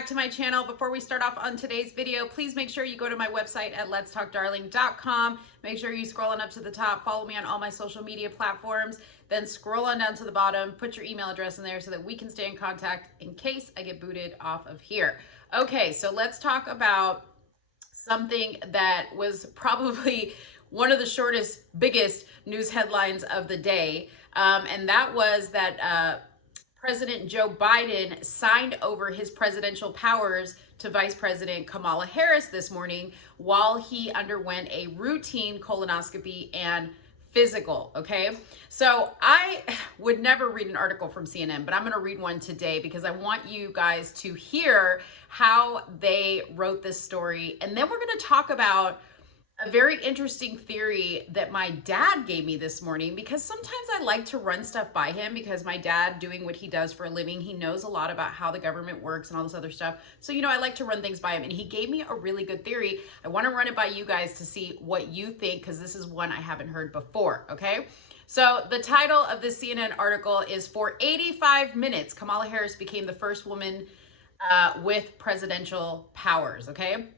back to my channel. Before we start off on today's video, please make sure you go to my website at letstalkdarling.com. Make sure you scroll on up to the top, follow me on all my social media platforms, then scroll on down to the bottom, put your email address in there so that we can stay in contact in case I get booted off of here. Okay, so let's talk about something that was probably one of the shortest, biggest news headlines of the day. And that was that President Joe Biden signed over his presidential powers to Vice President Kamala Harris this morning while he underwent a routine colonoscopy and physical, okay? So I would never read an article from CNN, but I'm gonna read one today because I want you guys to hear how they wrote this story. And then we're gonna talk about a very interesting theory that my dad gave me this morning, because sometimes I like to run stuff by him because my dad, doing what he does for a living, he knows a lot about how the government works and all this other stuff. So, I like to run things by him, and he gave me a really good theory. I want to run it by you guys to see what you think, because this is one I haven't heard before, okay? So the title of this CNN article is, "For 85 minutes, Kamala Harris became the first woman with presidential powers," okay?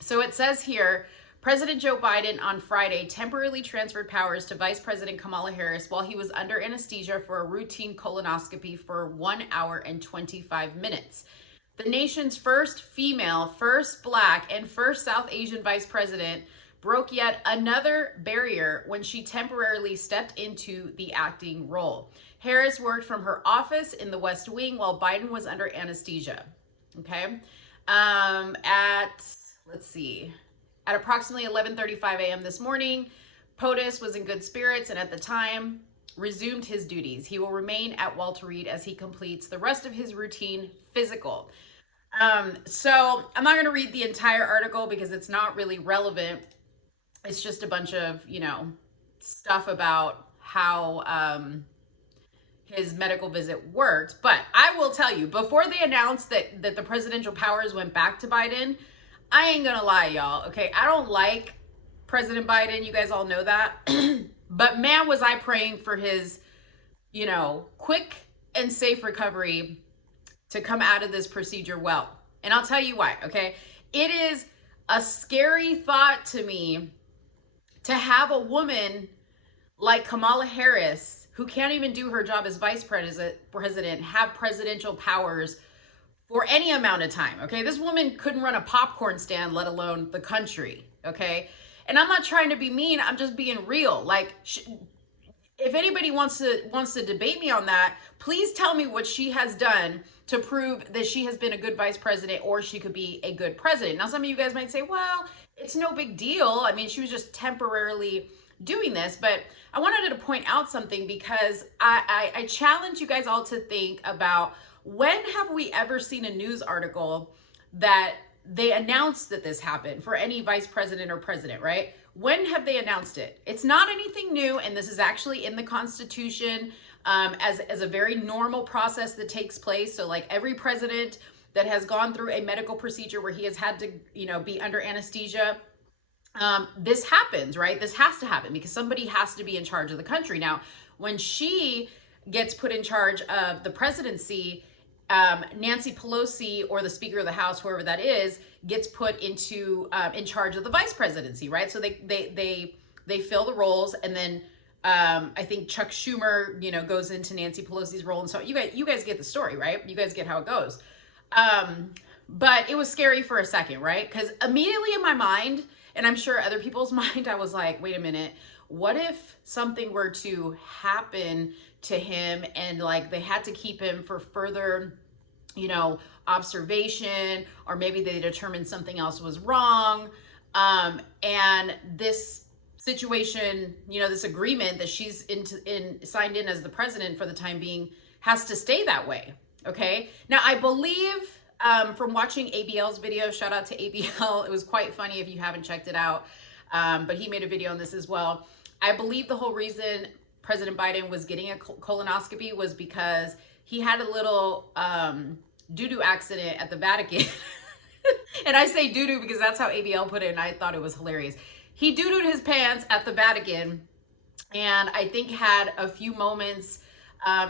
So it says here, President Joe Biden on Friday temporarily transferred powers to Vice President Kamala Harris while he was under anesthesia for a routine colonoscopy for 1 hour and 25 minutes. The nation's first female, first Black, and first South Asian vice president broke yet another barrier when she temporarily stepped into the acting role. Harris worked from her office in the West Wing while Biden was under anesthesia. Okay. At approximately 11:35 a.m. this morning, POTUS was in good spirits and at the time resumed his duties. He will remain at Walter Reed as he completes the rest of his routine physical. So I'm not going to read the entire article because it's not really relevant. It's just a bunch of, stuff about how his medical visit worked. But I will tell you, before they announced that the presidential powers went back to Biden, I ain't gonna lie, y'all, okay? I don't like President Biden. You guys all know that. But man, was I praying for his, quick and safe recovery to come out of this procedure well. And I'll tell you why, okay? It is a scary thought to me to have a woman like Kamala Harris, who can't even do her job as vice president, have presidential powers for any amount of time, okay? This woman couldn't run a popcorn stand, let alone the country, okay? And I'm not trying to be mean, I'm just being real. Like, if anybody wants to debate me on that, please tell me what she has done to prove that she has been a good vice president or she could be a good president. Now, some of you guys might say, well, it's no big deal. I mean, she was just temporarily doing this, but I wanted to point out something because I challenge you guys all to think about, when have we ever seen a news article that they announced that this happened for any vice president or president, right? When have they announced it? It's not anything new, and this is actually in the Constitution as a very normal process that takes place. So like every president that has gone through a medical procedure where he has had to, be under anesthesia, this happens, right? This has to happen because somebody has to be in charge of the country. Now, when she gets put in charge of the presidency, Nancy Pelosi, or the Speaker of the House, whoever that is, gets put into in charge of the vice presidency, right? So they fill the roles, and then I think Chuck Schumer, goes into Nancy Pelosi's role, and so you guys get the story, right? You guys get how it goes. But it was scary for a second, right? Because immediately in my mind, and I'm sure other people's mind, I was like, wait a minute, what if something were to happen to him and like they had to keep him for further, observation, or maybe they determined something else was wrong. And this situation, this agreement that she's signed in as the president for the time being has to stay that way. Okay. Now I believe, from watching ABL's video, shout out to ABL. It was quite funny if you haven't checked it out. But he made a video on this as well. I believe the whole reason President Biden was getting a colonoscopy was because he had a little doo-doo accident at the Vatican. And I say doo-doo because that's how ABL put it, and I thought it was hilarious. He doo-dooed his pants at the Vatican, and I think had a few moments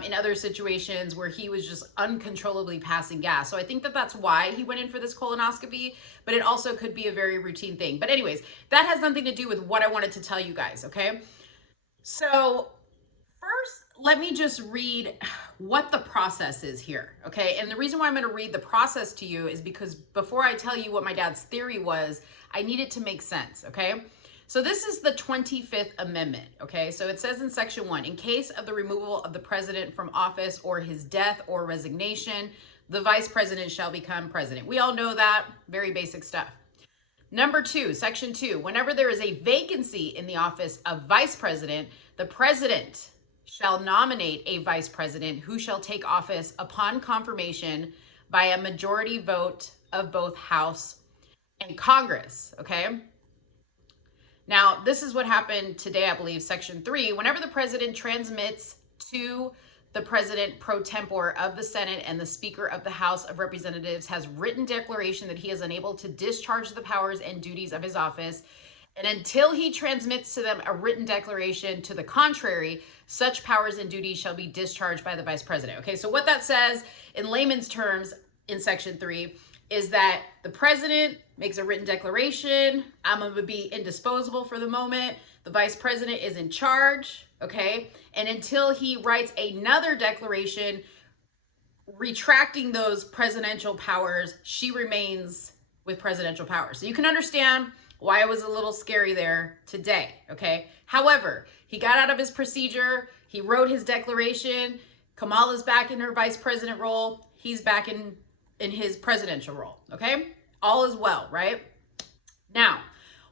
in other situations where he was just uncontrollably passing gas. So I think that that's why he went in for this colonoscopy, but it also could be a very routine thing. But anyways, that has nothing to do with what I wanted to tell you guys, okay? So first, let me just read what the process is here, okay? And the reason why I'm going to read the process to you is because before I tell you what my dad's theory was, I need it to make sense, okay? So this is the 25th Amendment, okay? So it says in Section 1, in case of the removal of the president from office or his death or resignation, the vice president shall become president. We all know that, very basic stuff. Number 2, Section 2, whenever there is a vacancy in the office of vice president, the president shall nominate a vice president who shall take office upon confirmation by a majority vote of both House and Congress, okay? Now, this is what happened today, I believe, Section 3. Whenever the president transmits to the president pro tempore of the Senate and the Speaker of the House of Representatives has written declaration that he is unable to discharge the powers and duties of his office, and until he transmits to them a written declaration to the contrary, such powers and duties shall be discharged by the vice president. Okay, so what that says in layman's terms in Section 3 is that the president makes a written declaration. I'm going to be indisposable for the moment. The vice president is in charge, okay? And until he writes another declaration retracting those presidential powers, she remains with presidential powers. So you can understand why it was a little scary there today, okay? However, he got out of his procedure. He wrote his declaration. Kamala's back in her vice president role. He's back in his presidential role, okay? All is well, right? Now,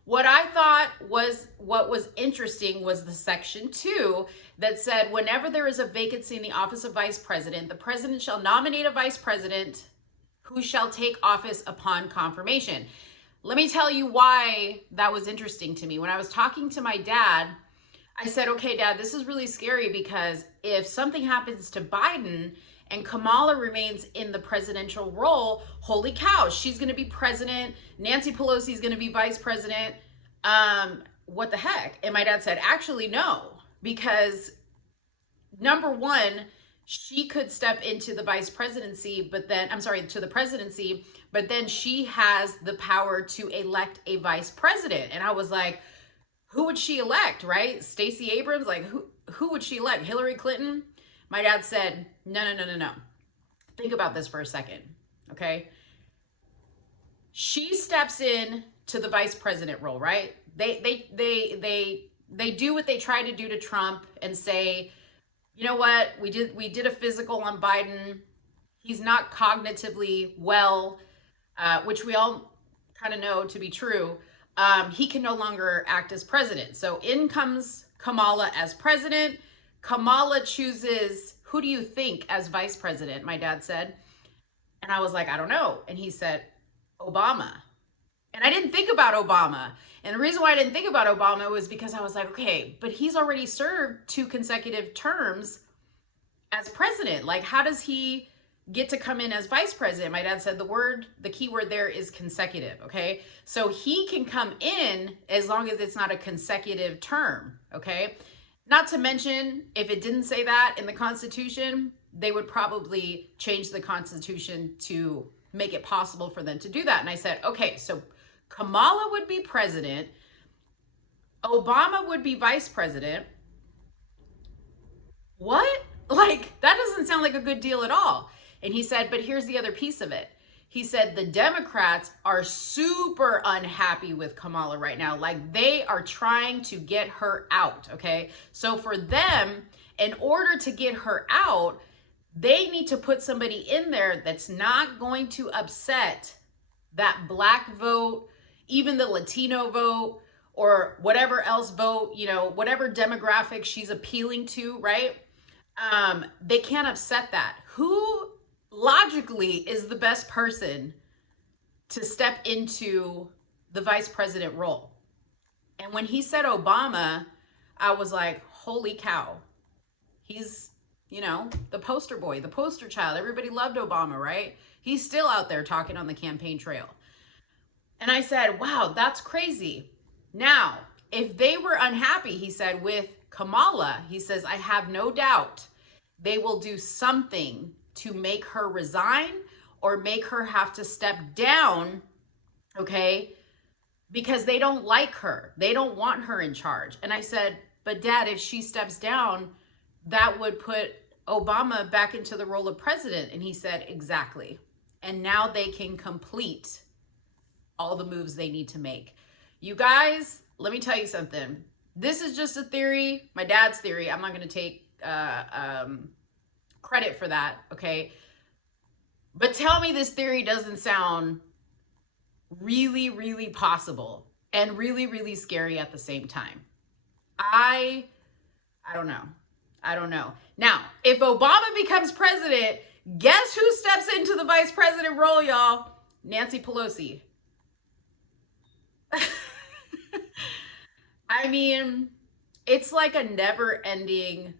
what I thought was what was interesting was the Section 2 that said, whenever there is a vacancy in the office of vice president, the president shall nominate a vice president who shall take office upon confirmation. Let me tell you why that was interesting to me. When I was talking to my dad, I said, okay, Dad, this is really scary because if something happens to Biden and Kamala remains in the presidential role, holy cow, she's going to be president. Nancy Pelosi is going to be vice president. What the heck? And my dad said, actually, no, because number one, she could step into the vice presidency, to the presidency, but then she has the power to elect a vice president. And I was like, who would she elect, right? Stacey Abrams? Like, who would she elect? Hillary Clinton? My dad said, no. Think about this for a second, okay? She steps in to the vice president role, right? They do what they tried to do to Trump and say, you know what? We did a physical on Biden. He's not cognitively well, which we all kind of know to be true. He can no longer act as president. So in comes Kamala as president. Kamala chooses, who do you think as vice president? My dad said. And I was like, I don't know. And he said, Obama. And I didn't think about Obama. And the reason why I didn't think about Obama was because I was like, okay, but he's already served 2 consecutive terms as president. Like, how does he get to come in as vice president? My dad said the key word there is consecutive, okay? So he can come in as long as it's not a consecutive term, okay? Not to mention, if it didn't say that in the Constitution, they would probably change the Constitution to make it possible for them to do that. And I said, okay, so Kamala would be president, Obama would be vice president. What? Like, that doesn't sound like a good deal at all. And he said, but here's the other piece of it. He said the Democrats are super unhappy with Kamala right now. Like, they are trying to get her out, okay? So for them, in order to get her out, they need to put somebody in there that's not going to upset that Black vote, even the Latino vote, or whatever else vote, you know, whatever demographic she's appealing to, right? They can't upset that. Who logically is the best person to step into the vice president role? And when he said Obama, I was like, holy cow. He's, you know, the poster boy, the poster child. Everybody loved Obama, right? He's still out there talking on the campaign trail. And I said, wow, that's crazy. Now, if they were unhappy, he said, with Kamala, he says, I have no doubt they will do something to make her resign or make her have to step down, okay? Because they don't like her. They don't want her in charge. And I said, but Dad, if she steps down, that would put Obama back into the role of president. And he said, exactly. And now they can complete all the moves they need to make. You guys, let me tell you something. This is just a theory, my dad's theory. I'm not going to take credit for that, okay? But tell me this theory doesn't sound really, really possible and really, really scary at the same time. I don't know. I don't know. Now, if Obama becomes president, guess who steps into the vice president role, y'all? Nancy Pelosi. I mean, it's like a never-ending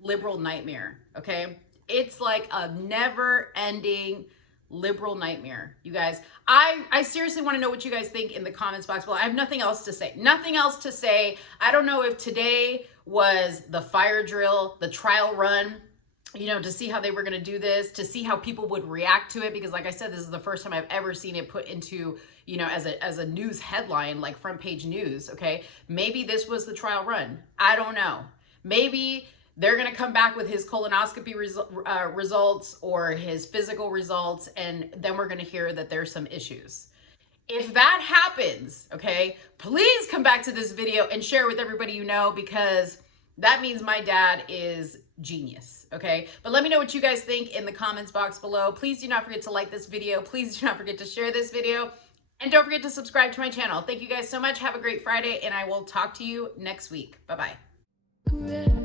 liberal nightmare, okay? It's like a never-ending liberal nightmare, you guys. I seriously want to know what you guys think in the comments box below. I have nothing else to say. Nothing else to say. I don't know if today was the fire drill, the trial run, you know, to see how they were going to do this, to see how people would react to it. Because like I said, this is the first time I've ever seen it put into, you know, as a news headline, like front page news. Okay. Maybe this was the trial run. I don't know. Maybe they're going to come back with his colonoscopy results or his physical results. And then we're going to hear that there's some issues. If that happens, okay, please come back to this video and share with everybody you know, because that means my dad is genius, okay? But let me know what you guys think in the comments box below. Please do not forget to like this video. Please do not forget to share this video. And don't forget to subscribe to my channel. Thank you guys so much. Have a great Friday, and I will talk to you next week. Bye-bye.